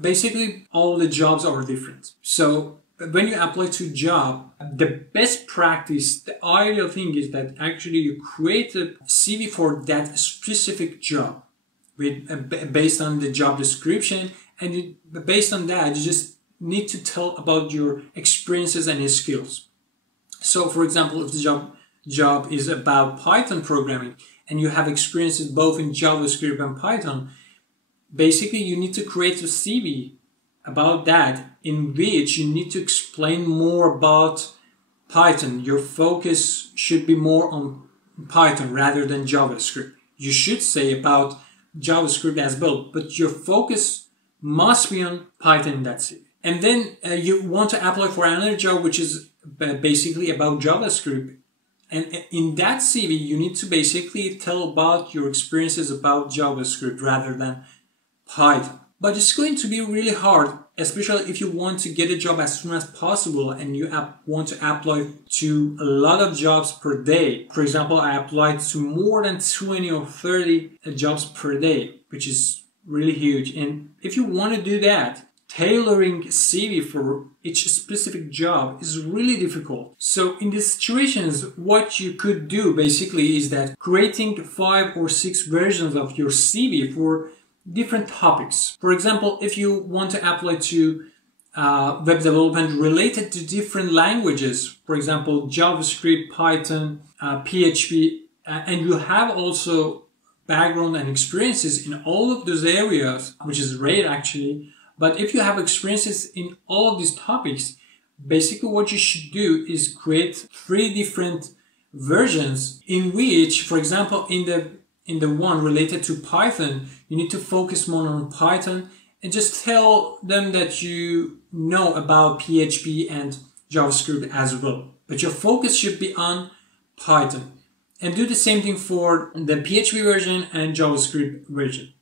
basically all the jobs are different. So when you apply to a job, the best practice, the ideal thing is that actually you create a CV for that specific job based on the job description, and based on that you just need to tell about your experiences and your skills. So for example, if the job is about Python programming and you have experiences both in JavaScript and Python, basically you need to create a CV about that in which you need to explain more about Python. Your focus should be more on Python rather than JavaScript. You should say about JavaScript as well, but your focus must be on Python in that CV. And then you want to apply for another job which is basically about JavaScript. And in that CV, you need to basically tell about your experiences about JavaScript rather than Python. But it's going to be really hard, especially if you want to get a job as soon as possible and you want to apply to a lot of jobs per day. For example, I applied to more than 20 or 30 jobs per day, which is really huge. And if you want to do that, tailoring CV for each specific job is really difficult. So in these situations, what you could do basically is that creating 5 or 6 versions of your CV for different topics. For example, if you want to apply to web development related to different languages, for example, JavaScript, Python, PHP, and you have also background and experiences in all of those areas, which is rare actually. But if you have experiences in all of these topics, basically what you should do is create 3 different versions in which, for example, in the one related to Python, you need to focus more on Python and just tell them that you know about PHP and JavaScript as well. But your focus should be on Python. And do the same thing for the PHP version and JavaScript version.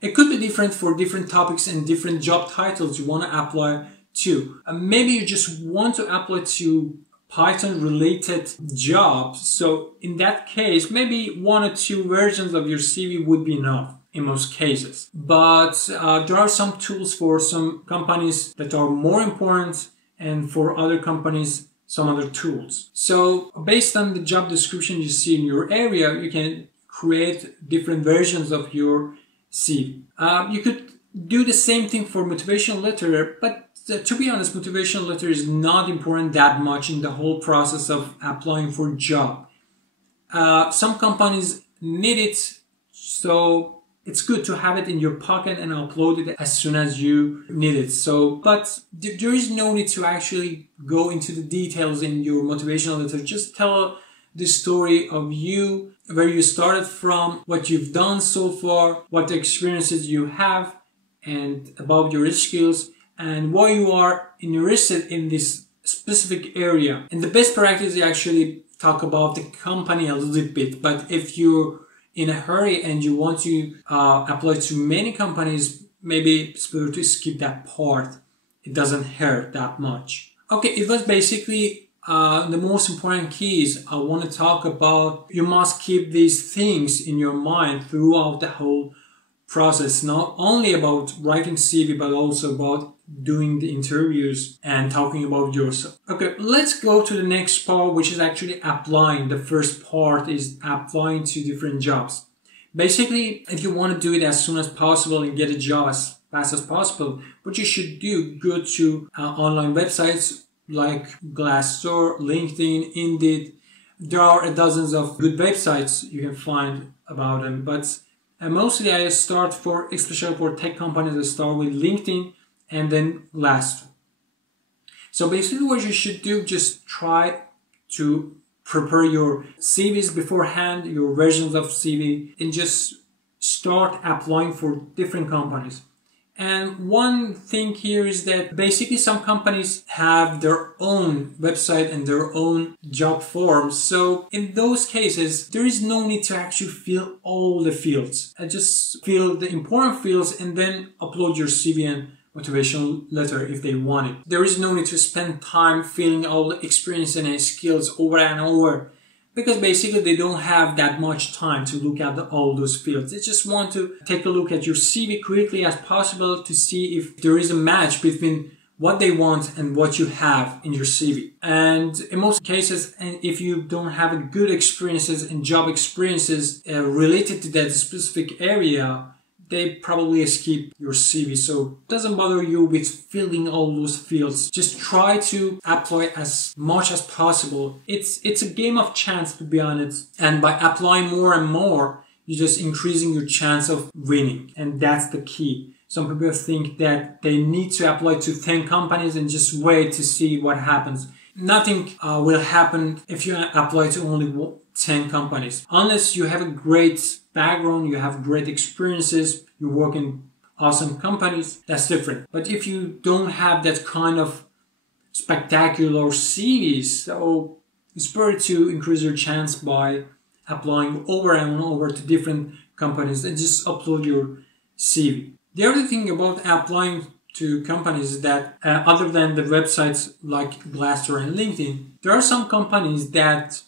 It could be different for different topics and different job titles you want to apply to. Maybe you just want to apply to Python related jobs. So in that case, maybe 1 or 2 versions of your CV would be enough in most cases. But there are some tools for some companies that are more important, and for other companies, some other tools. So based on the job description you see in your area, you can create different versions of your CV. You could do the same thing for motivational letter, but to be honest, motivational letter is not important that much in the whole process of applying for a job. Some companies need it, so it's good to have it in your pocket and upload it as soon as you need it. So, but there is no need to actually go into the details in your motivational letter. Just tell the story of you, where you started from, what you've done so far, what experiences you have, and about your skills, and why you are interested in this specific area. And the best practice is actually talk about the company a little bit. But if you're in a hurry and you want to apply to many companies, maybe it's better to skip that part. It doesn't hurt that much. Okay, it was basically the most important keys I want to talk about. You must keep these things in your mind throughout the whole process, not only about writing CV, but also about doing the interviews and talking about yourself. Okay, let's go to the next part, which is actually applying. The first part is applying to different jobs. Basically, if you want to do it as soon as possible and get a job as fast as possible, what you should do, go to online websites like Glassdoor, LinkedIn, Indeed. There are dozens of good websites you can find about them, but mostly I start especially for tech companies, I start with LinkedIn and then Glassdoor. So basically what you should do, just try to prepare your CVs beforehand, your versions of CV, and just start applying for different companies. And one thing here is that basically some companies have their own website and their own job forms. So in those cases, there is no need to actually fill all the fields. Just fill the important fields and then upload your CV and motivational letter if they want it. There is no need to spend time filling all the experience and skills over and over. because basically they don't have that much time to look at all those fields. They just want to take a look at your CV quickly as possible to see if there is a match between what they want and what you have in your CV. And in most cases, and if you don't have good experiences and job experiences related to that specific area, they probably skip your CV. So it doesn't bother you with filling all those fields. Just try to apply as much as possible. It's a game of chance, to be honest. And by applying more and more, you're just increasing your chance of winning. And that's the key. Some people think that they need to apply to 10 companies and just wait to see what happens. Nothing will happen if you apply to only 10 companies. Unless you have a great background, you have great experiences, you work in awesome companies, that's different. But if you don't have that kind of spectacular CVs, so it's better to increase your chance by applying over and over to different companies and just upload your CV. The other thing about applying to companies is that other than the websites like Glassdoor and LinkedIn, there are some companies that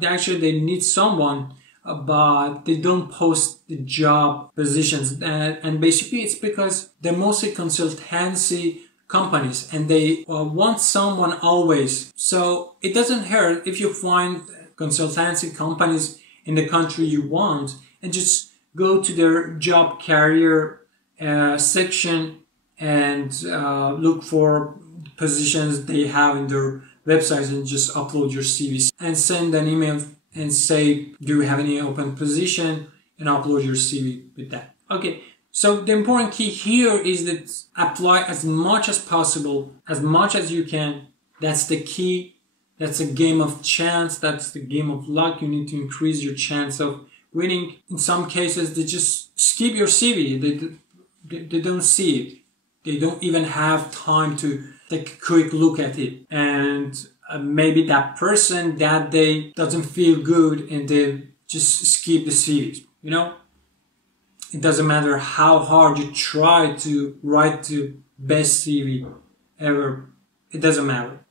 they need someone, but they don't post the job positions. And basically it's because they're mostly consultancy companies and they want someone always. So it doesn't hurt if you find consultancy companies in the country you want and just go to their job career section and look for positions they have in their websites and just upload your CV and send an email and say, do you have any open position, and upload your CV with that. Okay, so the important key here is that apply as much as possible, as much as you can. That's the key. That's a game of chance. That's the game of luck. You need to increase your chance of winning. In some cases, they just skip your CV. They don't see it. They don't even have time to take a quick look at it. And maybe that person that day doesn't feel good and they just skip the CV. You know, it doesn't matter how hard you try to write the best CV ever. It doesn't matter.